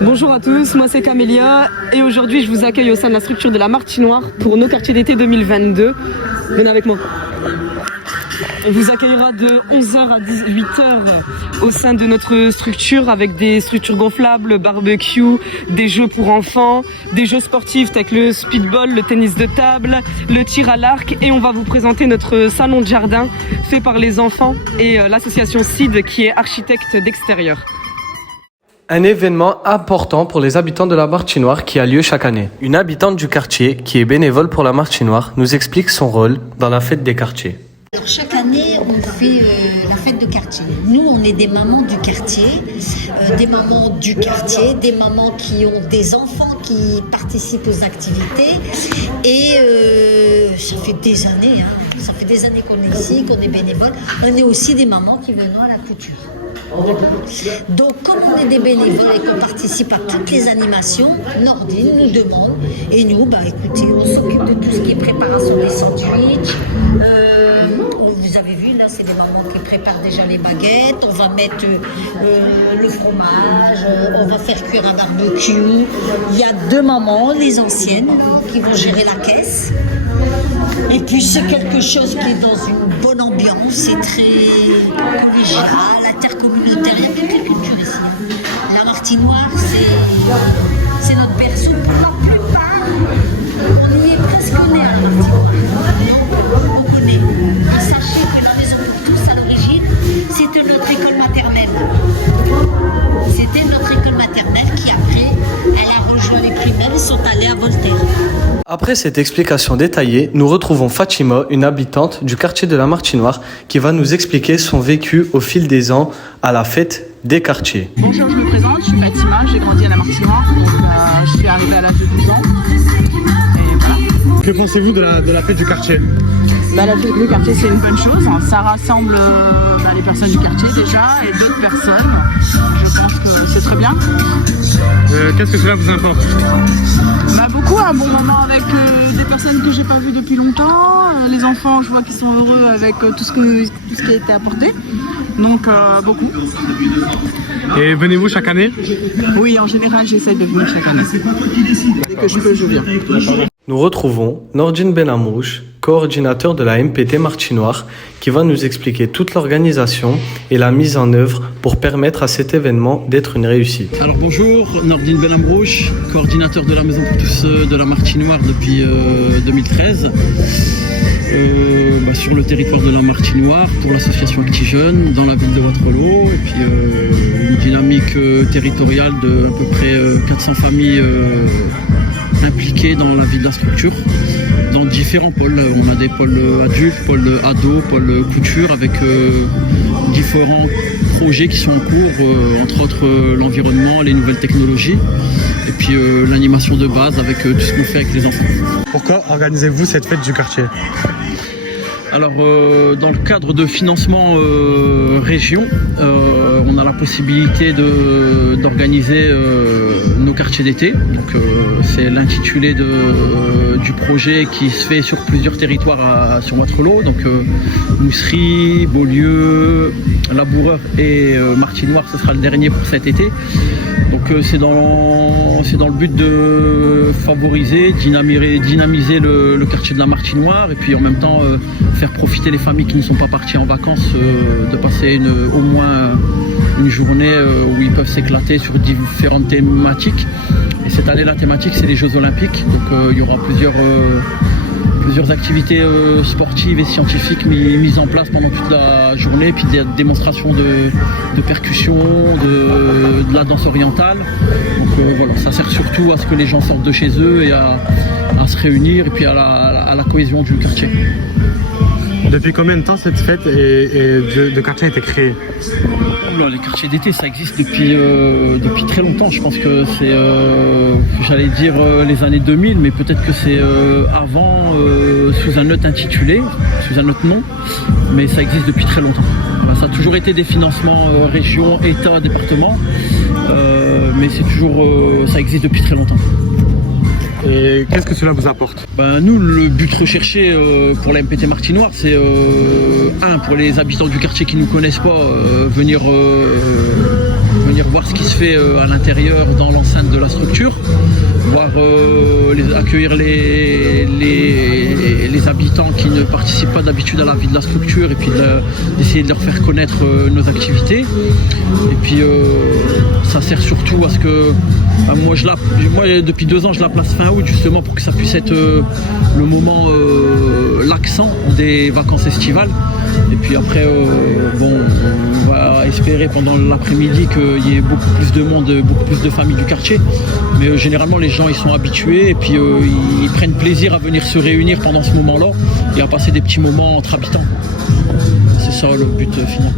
Bonjour à tous, moi c'est Camélia et aujourd'hui je vous accueille au sein de la structure de la Martinoire pour nos quartiers d'été 2022. Venez avec moi. On vous accueillera de 11h à 18h au sein de notre structure avec des structures gonflables, barbecue, des jeux pour enfants, des jeux sportifs avec le speedball, le tennis de table, le tir à l'arc et on va vous présenter notre salon de jardin fait par les enfants et l'association CID qui est architecte d'extérieur. Un événement important pour les habitants de la Martinoire qui a lieu chaque année. Une habitante du quartier qui est bénévole pour la Martinoire nous explique son rôle dans la fête des quartiers. Alors, chaque année, on fait la fête de quartier. Nous, on est des mamans du quartier, des mamans qui ont des enfants qui participent aux activités. Et ça fait des années, qu'on est ici, qu'on est bénévole. On est aussi des mamans qui venons à la couture. Donc, comme on est des bénévoles et qu'on participe à toutes les animations, Nordine nous demande, et nous, écoutez, on s'occupe de tout ce qui est préparation des sandwichs. Vous avez vu, là, c'est des mamans qui préparent déjà les baguettes. On va mettre le fromage, on va faire cuire un barbecue. Il y a deux mamans, les anciennes, qui vont gérer la caisse. Et puis c'est quelque chose qui est dans une bonne ambiance, c'est très collégial, intercommunautaire, il y a toute la culture ici. La Martinoire, c'est notre berceau. Pour la plupart, on y est presque né à la Martinoire. On connaît. Et sachez que la Maison pour tous, à l'origine, c'était notre école maternelle. C'était notre école maternelle qui après, elle a rejoint les primaires et sont allés à Voltaire. Après cette explication détaillée, nous retrouvons Fatima, une habitante du quartier de la Martinoire, qui va nous expliquer son vécu au fil des ans à la fête des quartiers. Bonjour, je me présente, je suis Fatima, j'ai grandi à la Martinoire, je suis arrivée à l'âge de 12 ans. Et voilà. Que pensez-vous de la fête du quartier ? La fête du quartier, c'est une bonne chose. Ça rassemble les personnes du quartier déjà et d'autres personnes. Je pense que c'est très bien. Qu'est-ce que cela vous importe ? Beaucoup, un bon moment avec des personnes que j'ai pas vues depuis longtemps. Les enfants, je vois qu'ils sont heureux avec tout ce qui a été apporté. Donc beaucoup. Et venez-vous chaque année ? Oui, en général, j'essaie de venir chaque année. Dès que je peux, je viens. Nous retrouvons Nordine Benamrouche, coordinateur de la MPT Martinoire, qui va nous expliquer toute l'organisation et la mise en œuvre pour permettre à cet événement d'être une réussite. Alors bonjour, Nordine Benamrouche, coordinateur de la Maison pour tous de la Martinoire depuis 2013. Sur le territoire de la Martinoire pour l'association Acti-Jeunes dans la ville de Waterloo et puis une dynamique territoriale de à peu près 400 familles impliquées dans la vie de la structure dans différents pôles. On a des pôles adultes, pôles ados, pôles couture avec différents projets qui sont en cours, entre autres l'environnement, les nouvelles technologies et puis l'animation de base avec tout ce qu'on fait avec les enfants. Pourquoi organisez-vous cette fête du quartier ? Alors, dans le cadre de financement région, on a la possibilité d'organiser nos quartiers d'été. Donc, c'est l'intitulé du projet qui se fait sur plusieurs territoires sur Waterloo. Donc, Mousserie, Beaulieu, Laboureur et Martinoire, ce sera le dernier pour cet été. Donc, c'est dans le but de favoriser, dynamiser le quartier de la Martinoire et puis en même temps faire profiter les familles qui ne sont pas parties en vacances de passer au moins une journée où ils peuvent s'éclater sur différentes thématiques. Et cette année, la thématique, c'est les Jeux Olympiques. Donc il y aura plusieurs activités sportives et scientifiques mises en place pendant toute la journée, puis des démonstrations de percussion, de la danse orientale. Donc voilà, ça sert surtout à ce que les gens sortent de chez eux et à se réunir et puis à la cohésion du quartier. Depuis combien de temps cette fête de quartier a été créée ? Les quartiers d'été, ça existe depuis très longtemps. Je pense que c'est, j'allais dire les années 2000, mais peut-être que c'est avant, sous un autre intitulé, sous un autre nom, mais ça existe depuis très longtemps. Ça a toujours été des financements région, État, département, mais ça existe depuis très longtemps. Et qu'est-ce que cela vous apporte ? Nous, le but recherché pour la MPT Martinoire, c'est pour les habitants du quartier qui ne nous connaissent pas, venir venir voir ce qui se fait à l'intérieur dans l'enceinte de la structure, voir accueillir les habitants qui ne participent pas d'habitude à la vie de la structure et puis d'essayer de leur faire connaître nos activités. Et puis ça sert surtout à ce que moi depuis 2 ans je la place fin août justement pour que ça puisse être le moment, l'accent des vacances estivales. Et puis après on va espérer pendant l'après-midi qu'il y ait beaucoup plus de monde, beaucoup plus de familles du quartier. Mais généralement les gens ils sont habitués et puis ils prennent plaisir à venir se réunir pendant ce moment-là et à passer des petits moments entre habitants. C'est ça le but final.